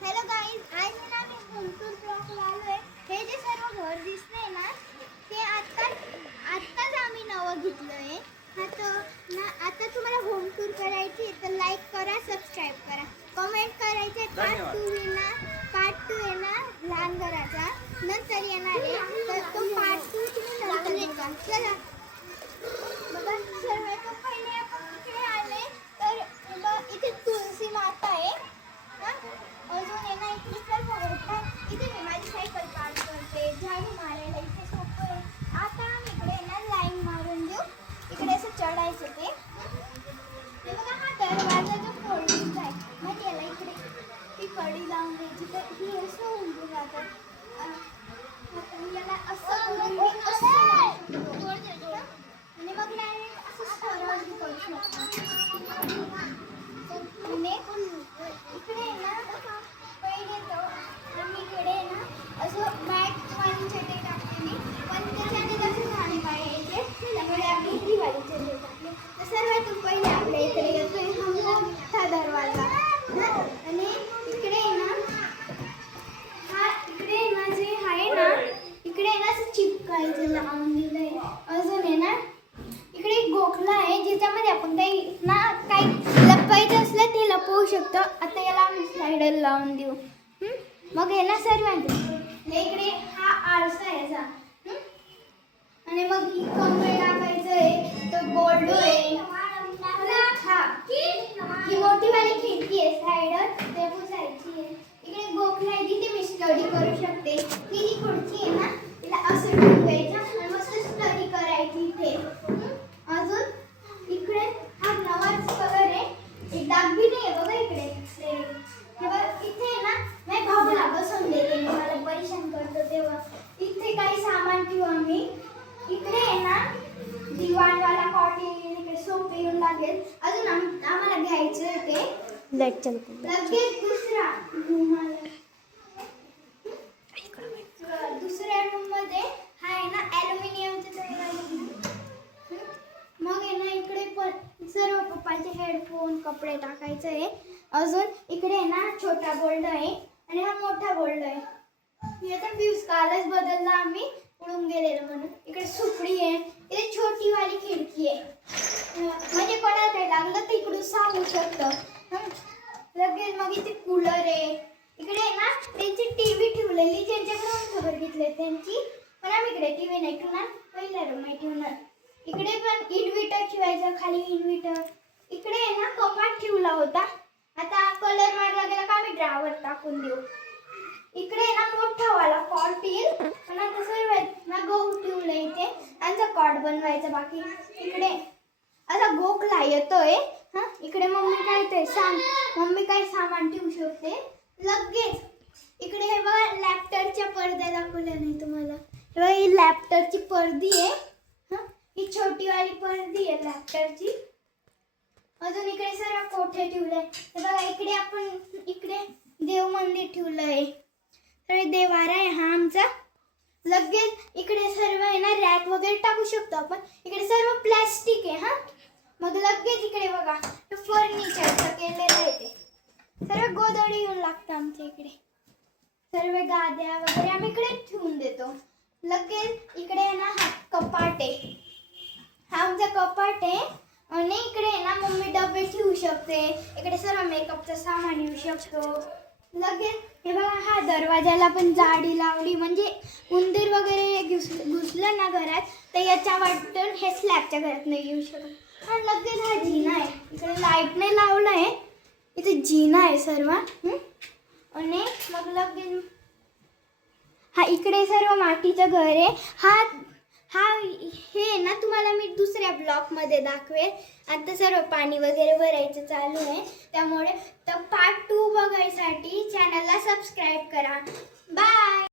Hello guys, आज मी गुंटूर ब्लॉकला आलोय. हे जे सर्व घर दिसतंय ना, ते आत्ताच आम्ही नवं घेतलंय. आता तुम्हाला होम टूर करायची तर लाईक करा, सबस्क्राईब करा, कमेंट करायचे. पार्ट 2 आहे ना लहान घराचा नंतर येणार आहे, तर तो पार्ट 2 तुम्ही नंतर बघा. चला बघा, सर्वात पहिले आपण इकडे आले तर इथे तुळशी माता आहे. अजून आहे ना इकडे सर्व होतात. इथे मी माझी सायकल पार्क करते, झाडू मारायला इथे सोपं आहे. आता आम्ही इकडे ना लाईन मारून देऊ. इकडे असं चढायचं ते बघा. हा दरवाजा जो फोल्डिंगचा आहे, म्हणजे याला इकडे ती कडी लावून द्यायची तर ही असं उंडून जातात. याला असं आणि मग डायरेक्ट असं सरळ करू शकतो. इकडे ना पहिले तर आम्ही इकडे ना असं मॅट वाली चटई टाकलेली, पण त्याच्याने कसं झाले पाहिजे त्यामुळे आम्ही ही वाली चटई टाकली. तर सर्वात पहिले आपल्या इकडे येतोय हा मोठा दरवाजा. आणि इकडे ना इकडे ना जे आहे ना, इकडे ना असं चिपकायचं लावून दिलंय. अजून आहे ना इकडे एक गोखला आहे ज्याच्यामध्ये आपण काही लपवायचं असलं ते लपवू शकतो. आता याला आम्ही स्लायडर लावून देऊ. मग आहे ना सर्वांचं इकडे हा आरसा आहे असा. आणि मग ही कमळ टाकायचं आहे, तो बोर्ड आहे. ही मोठी वाली खिडकी आहे, स्लायडर ते पुसायची आहे. इकडे गोखला आहे जिथे मी स्टडी करू शकते. ही जी खुर्ची आहे ना तिला असं ठेवायचं आणि मस्त स्टडी करायची इथे. अजून इकडे हा नवाच कलर आहे, एक डाग भी नाही आहे बघा इकडे. हे बघा इथे ना नाही भाऊला बसवून देते, मला परेशान करतो तेव्हा. इथे काही सामान ठेवू आम्ही. इकडे आहे ना दिवाणवाला कॉट येईल, इकडे सोफे येऊन लागेल. अजून आम्हाला घ्यायचं आहे ते लगेच दुसरा रूम आला. दुसऱ्या रूम मध्ये हा आहे ना ॲल्युमिनियमचे दरवाजे. मग आहे ना इकडे पण सर्व पप्पाचे हेडफोन कपडे टाकायचं आहे. अजून इकडे आहे ना छोटा बोल्ड आहे आणि हा मोठा बोल्ड आहे. याचा फ्यूज कालच बदलला आम्ही, उडून गेलेलं म्हणून. इकडे सुपडी आहे, इथे छोटी वाली खिडकी आहे, म्हणजे कोणाला काही लागलं तर इकडून सांगू शकतं. लगेच मग इथे कूलर आहे. इकडे ना त्यांची टीव्ही ठेवलेली, ज्यांच्याकडून खबर घेतली त्यांची, पण आम्ही इकडे टीव्ही नाही ठेवणार, पहिला रूम नाही ठेवणार. इकडे पण इन्व्हर्टर ठेवायचं, खाली इन्व्हर्टर. इकडे आहे ना कपाट ठेवला होता, आता कलर मारला गेला का आम्ही ड्रावर टाकून देऊ. इकडे ना मोठा वाला कॉट येईल, पण आता सर्व ना गहू ठेवलं इथे, त्यांचा कॉट बनवायचा बाकी. इकडे असा गोखला येतोय. इकडे मम्मी काय सामान ठेवू शकते लगेच. इकडे हे बघा लॅपटॉपच्या पडद्या दाखवल्या नाही तुम्हाला. हे बघा ही लॅपटॉपची पडदी आहे. ही छोटी वाली पडदी आहे लॅपटॉपची. अजून इकडे सर्व कोठे ठेवले. हे बघा इकडे आपण इकडे देव मंदिर ठेवलंय, तर देवारा आहे हा आमचा. लगेच इकडे सर्व आहे ना रॅक वगैरे टाकू शकतो आपण. इकडे सर्व प्लॅस्टिक आहे. मग लगेच इकडे बघा फर्निचरचं केलेलं आहे, ते सर्व गोधडी येऊन लागतं आमच्या इकडे. सर्व गाद्या वगैरे आम्ही इकडे ठेवून देतो. लगेच इकडे आहे ना हा कपाट आहे, हा आमचा कपाट आहे. आणि इकडे ना मम्मी डबे ठेवू शकते. इकडे सर्व मेकअपचं सामान येऊ शकतो. लगेच हे बघा हा दरवाजाला पण जाडी लावली, म्हणजे उंदीर वगैरे घुसलं ना घरात तर याच्या वाटून हे स्लॅबच्या घरात नाही येऊ शकत. हा लगेच हा जिना आहे, इकडे लाईट नाही लावलं आहे, इथे जिना आहे सर्व. आणि मग लगेच हा इकडे सर्व मातीचं घर आहे. हे ना तुम्हाला मी दुसऱ्या ब्लॉकमध्ये दाखवेल. आता सर्व पाणी वगैरे भरायचं चालू आहे, त्यामुळे तर पार्ट 2 बघायसाठी चॅनलला सबस्क्राईब करा. बाय.